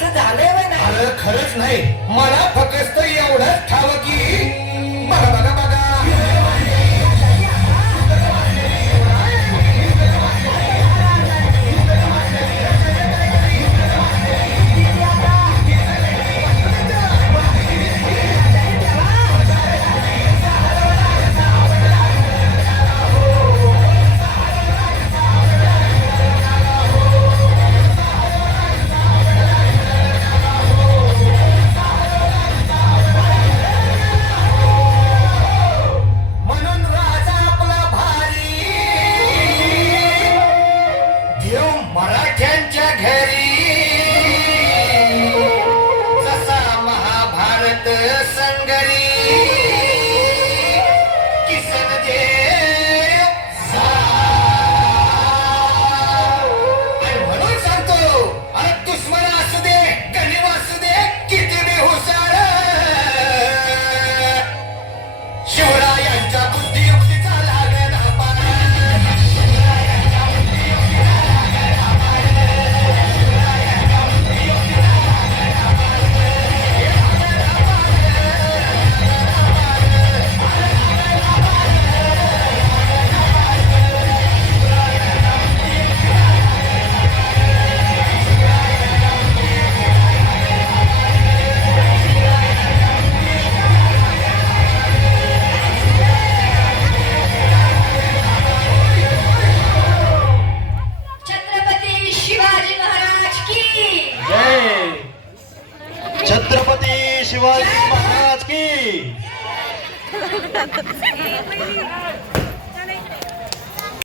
असं झालंय व्हय नाही? अरे खरंच नाही, मला फक्त एवढंच ठाव की बघा बघा बघा म्हणून राजा आपला भारी देव मराठ्यांच्या घरी जसा महाभारत संगरी किसन देव आणि म्हणून सांगतो अरे दुश्मन असू दे गणिम असू दे किती बी हुशार शिवरायांच्या बुद्धियुक्तीचा लागला पार छत्रपती शिवाजी महाराज की जय छत्रपती शिवाजी महाराज की